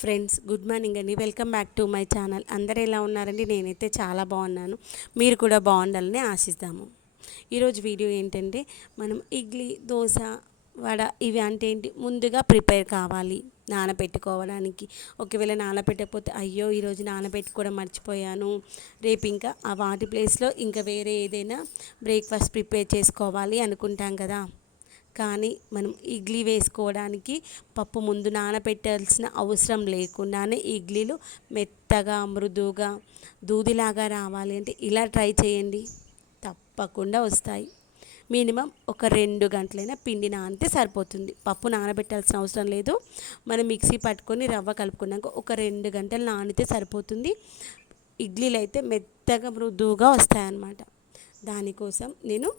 Friends, good morning అండి. Welcome back to my channel. అందరూ ఎలా ఉన్నారండి? నేనైతే చాలా బాగున్నాను. మీరు కూడా బాగుండాలని ఆశిస్తాము. ఈరోజు వీడియో ఏంటంటే, మనం ఇడ్లీ, దోశ, వడ ఇవి అంటే ఏంటి ముందుగా ప్రిపేర్ కావాలి నానబెట్టుకోవడానికి. ఒకవేళ నానబెట్టకపోతే అయ్యో ఈరోజు నానబెట్టుకోవడం మర్చిపోయాను, రేపు ఇంకా ఆ వాటి ప్లేస్లో ఇంకా వేరే ఏదైనా బ్రేక్ఫాస్ట్ ప్రిపేర్ చేసుకోవాలి అనుకుంటాం కదా. కానీ మనం ఇడ్లీ వేసుకోవడానికి పప్పు ముందు నానబెట్టాల్సిన అవసరం లేకుండానే ఇడ్లీలు మెత్తగా మృదువుగా దూదిలాగా రావాలి అంటే ఇలా ట్రై చేయండి, తప్పకుండా వస్తాయి. మినిమం ఒక 2 గంటలైనా పిండి నానితే సరిపోతుంది. పప్పు నానబెట్టాల్సిన అవసరం లేదు. మనం మిక్సీ పట్టుకొని రవ్వ కలుపుకున్నాక ఒక 2 గంటలు నానితే సరిపోతుంది. ఇడ్లీలు అయితే మెత్తగా మృదువుగా వస్తాయన్నమాట. దానికోసం నేను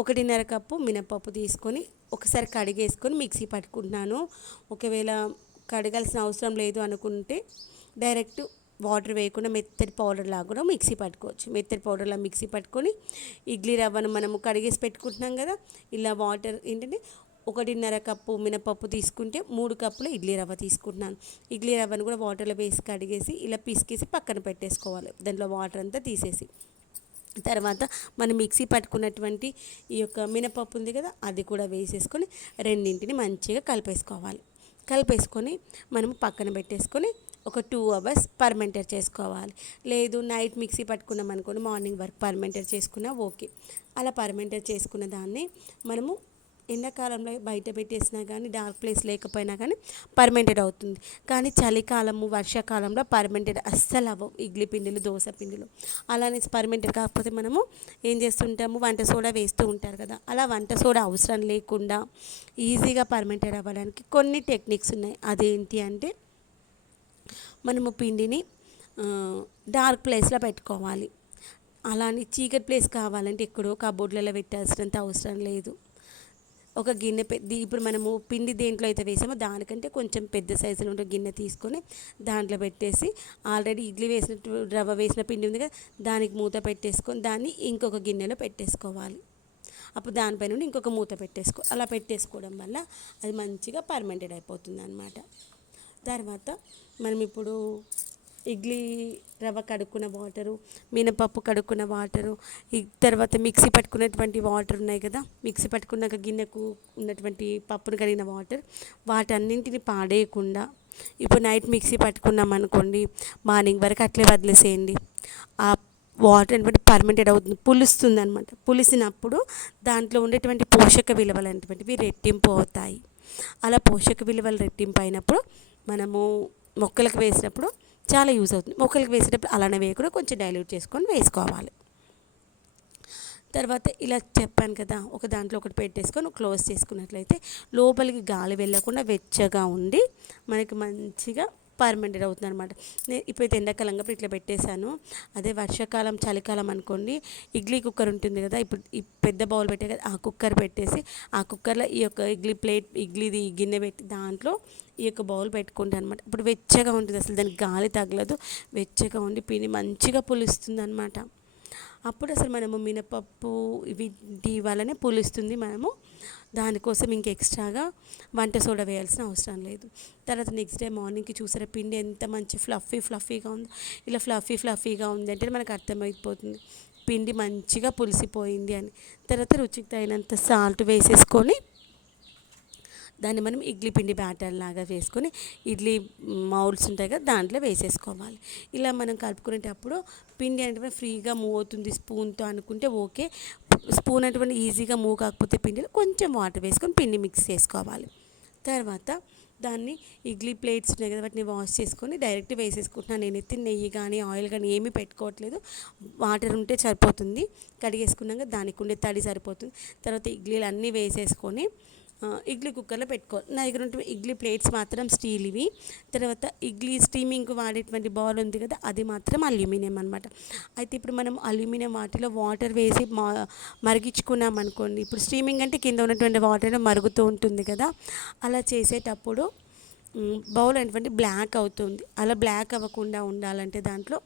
1.5 కప్పు మినపప్పు తీసుకొని ఒకసారి కడిగేసుకొని మిక్సీ పట్టుకుంటున్నాను. ఒకవేళ కడగాల్సిన అవసరం లేదు అనుకుంటే డైరెక్ట్ వాటర్ వేయకుండా మెత్తటి పౌడర్ లాగా కూడా మిక్సీ పట్టుకోవచ్చు. మెత్తటి పౌడర్లా మిక్సీ పట్టుకొని ఇడ్లీ రవ్వను మనము కడిగేసి పెట్టుకుంటున్నాం కదా, ఇలా వాటర్ ఏంటంటే 1.5 కప్పు మినపప్పు తీసుకుంటే 3 కప్పుల ఇడ్లీ రవ్వ తీసుకుంటున్నాను. ఇడ్లీ రవ్వను కూడా వాటర్లో వేసి కడిగేసి ఇలా పిసికేసి పక్కన పెట్టేసుకోవాలి, దాంట్లో వాటర్ అంతా తీసేసి. తర్వాత మనం మిక్సీ పట్టుకున్నటువంటి ఈ యొక్క మినపప్పు ఉంది కదా, అది కూడా వేసేసుకొని రెండింటిని మంచిగా కలిపేసుకోవాలి. కలిపేసుకొని మనం పక్కన పెట్టేసుకొని ఒక 2 అవర్స్ పర్మెంటర్ చేసుకోవాలి. లేదు నైట్ మిక్సీ పట్టుకున్నాం అనుకోని మార్నింగ్ వరకు పర్మెంటర్ చేసుకున్నా ఓకే. అలా పర్మెంటర్ చేసుకున్న దాన్ని మనము ఎండాకాలంలో బయట పెట్టేసినా కానీ డార్క్ ప్లేస్ లేకపోయినా కానీ పర్మెంటెడ్ అవుతుంది. కానీ చలికాలము వర్షాకాలంలో పర్మెంటెడ్ అస్సలు అవ్వవు ఇడ్లీ పిండిలు, దోశ పిండిలు. అలానే పర్మెంటెడ్ కాకపోతే మనము ఏం చేస్తుంటాము, వంట సోడా వేస్తూ ఉంటారు కదా, అలా వంట సోడా అవసరం లేకుండా ఈజీగా పర్మెంటెడ్ అవ్వడానికి కొన్ని టెక్నిక్స్ ఉన్నాయి. అదేంటి అంటే, మనము పిండిని డార్క్ ప్లేస్లో పెట్టుకోవాలి. అలానే చీకటి ప్లేస్ కావాలంటే ఎక్కడో కబోర్డ్లలో పెట్టాల్సినంత అవసరం లేదు. ఒక గిన్నె ఇప్పుడు మనము పిండి దేంట్లో అయితే వేసామో దానికంటే కొంచెం పెద్ద సైజులో ఉండే గిన్నె తీసుకొని దాంట్లో పెట్టేసి, ఆల్రెడీ ఇడ్లీ వేసినట్టు రవ్వ వేసిన పిండి ఉంది కదా, దానికి మూత పెట్టేసుకొని దాన్ని ఇంకొక గిన్నెలో పెట్టేసుకోవాలి. అప్పుడు దానిపై నుండి ఇంకొక మూత అలా పెట్టేసుకోవడం వల్ల అది మంచిగా పర్మెంటెడ్ అయిపోతుంది అన్నమాట. తర్వాత మనం ఇప్పుడు ఇడ్లీ రవ్వ కడుక్కున్న వాటరు, మినపప్పు కడుక్కున్న వాటరు, తర్వాత మిక్సీ పట్టుకున్నటువంటి వాటర్ ఉన్నాయి కదా, మిక్సీ పట్టుకున్నాక గిన్నెకు ఉన్నటువంటి పప్పును కడిగిన వాటర్, వాటన్నింటిని పాడేయకుండా ఇప్పుడు నైట్ మిక్సీ పట్టుకున్నాం అనుకోండి, మార్నింగ్ వరకు అట్లే వదిలేసేయండి. ఆ వాటర్ అనేటువంటి పర్మెంటెడ్ అవుతుంది, పులుస్తుంది అనమాట. పులిసినప్పుడు దాంట్లో ఉండేటువంటి పోషక విలువలు అనేటువంటివి రెట్టింపు అవుతాయి. అలా పోషక విలువలు రెట్టింపు అయినప్పుడు మనము మొక్కలకు వేసినప్పుడు చాలా యూజ్ అవుతుంది. మొక్కలకు వేసేటప్పుడు అలానే వేయకుండా కొంచెం డైల్యూట్ చేసుకొని వేసుకోవాలి. తర్వాత ఇలా చెప్పాను కదా, ఒక దాంట్లో ఒకటి పెట్టేసుకొని క్లోజ్ చేసుకున్నట్లయితే లోపలికి గాలి వెళ్ళకుండా వెచ్చగా ఉండి మనకి మంచిగా పర్మెంటెడ్ అవుతుంది అనమాట. నేను ఇప్పుడైతే ఎండాకాలంగా ఇట్లా పెట్టేశాను. అదే వర్షాకాలం చలికాలం అనుకోండి, ఇడ్లీ కుక్కర్ ఉంటుంది కదా, ఇప్పుడు ఈ పెద్ద బౌల్ పెట్టే కదా, ఆ కుక్కర్ పెట్టేసి ఆ కుక్కర్లో ఈ యొక్క ఇడ్లీది గిన్నె పెట్టి దాంట్లో ఈ యొక్క బౌల్ పెట్టుకుంటాను అనమాట. ఇప్పుడు వెచ్చగా ఉంటుంది, అసలు దానికి గాలి తగలదు, వెచ్చగా ఉండి పిండి మంచిగా పులుస్తుంది అనమాట. అప్పుడు అసలు మనము మినపప్పు వీటి వల్లనే పులుస్తుంది. మనము దానికోసం ఇంక ఎక్స్ట్రాగా వంట సోడా వేయాల్సిన అవసరం లేదు. తర్వాత నెక్స్ట్ డే మార్నింగ్కి చూసారా పిండి ఎంత మంచి ఫ్లఫీగా ఉందో. ఇలా ఫ్లఫీగా ఉంది అంటే మనకు అర్థమైపోతుంది పిండి మంచిగా పులిసిపోయింది అని. తర్వాత రుచికి తగినంత సాల్ట్ వేసేసుకొని దాన్ని మనం ఇడ్లీ పిండి బ్యాటర్ లాగా వేసుకొని ఇడ్లీ మౌల్డ్స్ ఉంటాయి కదా, దాంట్లో వేసేసుకోవాలి. ఇలా మనం కలుపుకునేటప్పుడు పిండి అంటే ఫ్రీగా మూవ్ అవుతుంది స్పూన్తో అనుకుంటే ఓకే. స్పూన్ అటువంటి ఈజీగా మూవ్ కాకపోతే పిండిలో కొంచెం వాటర్ వేసుకొని పిండి మిక్స్ చేసుకోవాలి. తర్వాత దాన్ని ఇడ్లీ ప్లేట్స్ ఉన్నాయి కదా, వాటిని వాష్ చేసుకొని డైరెక్ట్ వేసేసుకుంటున్నాను. నేనైతే నెయ్యి కానీ ఆయిల్ కానీ ఏమీ పెట్టుకోవట్లేదు, వాటర్ ఉంటే సరిపోతుంది. కడిగేసుకున్నాక దానికి ఉండే తడి సరిపోతుంది. తర్వాత ఇడ్లీలు అన్నీ వేసేసుకొని ఇడ్లీ కుక్కర్లో పెట్టుకోవాలి. నా దగ్గర ఉంటే ఇడ్లీ ప్లేట్స్ మాత్రం స్టీల్ ఇవి. తర్వాత ఇడ్లీ స్టీమింగ్ వాడేటువంటి బౌల్ ఉంది కదా, అది మాత్రం అల్యూమినియం అనమాట. అయితే ఇప్పుడు మనం అల్యూమినియం వాటిలో వాటర్ వేసి మరిగించుకున్నాం అనుకోండి, ఇప్పుడు స్టీమింగ్ అంటే కింద ఉన్నటువంటి వాటర్ మరుగుతూ ఉంటుంది కదా, అలా చేసేటప్పుడు బౌల్ అనేటువంటి బ్లాక్ అవుతుంది. అలా బ్లాక్ అవ్వకుండా ఉండాలంటే దాంట్లో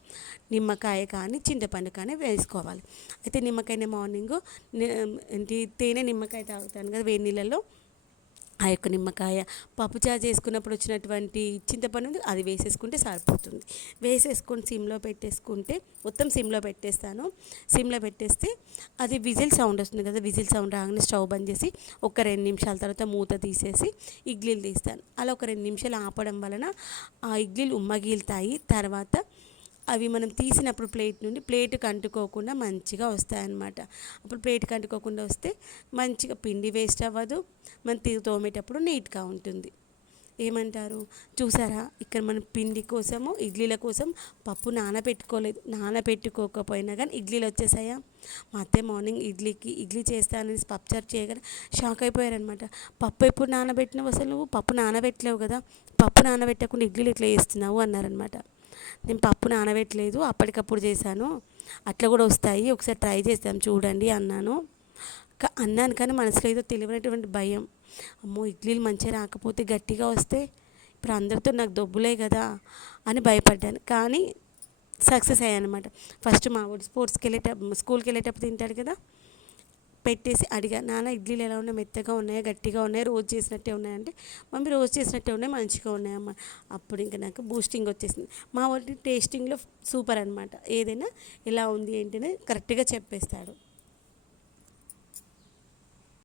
నిమ్మకాయ కానీ చింతపండు కానీ వేసుకోవాలి. అయితే నిమ్మకాయ మార్నింగ్ ఏంటి తేనె నిమ్మకాయ తాగుతాను కదా వేడి నీళ్ళలో, ఆ యొక్క నిమ్మకాయ పప్పుచారు చేసుకున్నప్పుడు వచ్చినటువంటి చింతపండు అది వేసేసుకుంటే సరిపోతుంది. వేసేసుకొని సిమ్లో పెట్టేసుకుంటే మొత్తం సిమ్లో పెట్టేస్తాను. సిమ్లో పెట్టేస్తే అది విజిల్ సౌండ్ వస్తుంది కదా, విజిల్ సౌండ్ రాగానే స్టవ్ బంద్ చేసి ఒక 2 నిమిషాల తర్వాత మూత తీసేసి ఇడ్లీలు తీస్తాను. అలా ఒక 2 నిమిషాలు ఆపడం వలన ఆ ఇడ్లీలు ఉమ్మగిలుతాయి. తర్వాత అవి మనం తీసినప్పుడు ప్లేట్ నుండి ప్లేట్కి అంటుకోకుండా మంచిగా వస్తాయన్నమాట. అప్పుడు ప్లేట్కి అంటుకోకుండా వస్తే మంచిగా పిండి వేస్ట్ అవ్వదు, మనం తోమేటప్పుడు నీట్గా ఉంటుంది. ఏమంటారు? చూసారా, ఇక్కడ మనం పిండి కోసము ఇడ్లీల కోసం పప్పు నానబెట్టుకోలేదు. నానబెట్టుకోకపోయినా కానీ ఇడ్లీలు వచ్చేసాయా. మా అత్తయ్య మార్నింగ్ ఇడ్లీ చేస్తానని పప్పుచారు చేయగానే షాక్ అయిపోయారనమాట. పప్పు ఎప్పుడు నానబెట్టినావు, అసలు నువ్వు పప్పు నానబెట్టలేవు కదా, పప్పు నానబెట్టకుండా ఇడ్లీలు ఎట్లా చేస్తున్నావు అన్నారనమాట. నేను పప్పు నానబెట్టలేదు, అప్పటికప్పుడు చేశాను, అట్లా కూడా వస్తాయి, ఒకసారి ట్రై చేస్తాం చూడండి అన్నాను. అన్నాను కానీ మనసులో ఏదో తెలియనటువంటి భయం. అమ్మో, ఇడ్లీలు మంచిగా రాకపోతే గట్టిగా వస్తే ఇప్పుడు అందరితో నాకు దొబ్బులే కదా అని భయపడ్డాను. కానీ సక్సెస్ అయ్యాను అనమాట. ఫస్ట్ మా వాడు స్కూల్కి వెళ్ళేటప్పుడు తింటాడు కదా, పెట్టేసి అడిగా, నాన్న ఇడ్లీలు ఎలా ఉన్నాయి, మెత్తగా ఉన్నాయా, గట్టిగా ఉన్నాయా, రోజు చేసినట్టే ఉన్నాయంటే మమ్మీ రోజు చేసినట్టే ఉన్నాయి, మంచిగా ఉన్నాయమ్మ. అప్పుడు ఇంకా నాకు బూస్టింగ్ వచ్చేసింది. మా వాడి టేస్టింగ్లో సూపర్ అనమాట. ఏదైనా ఎలా ఉంది ఏంటనే కరెక్ట్గా చెప్పేస్తాడు.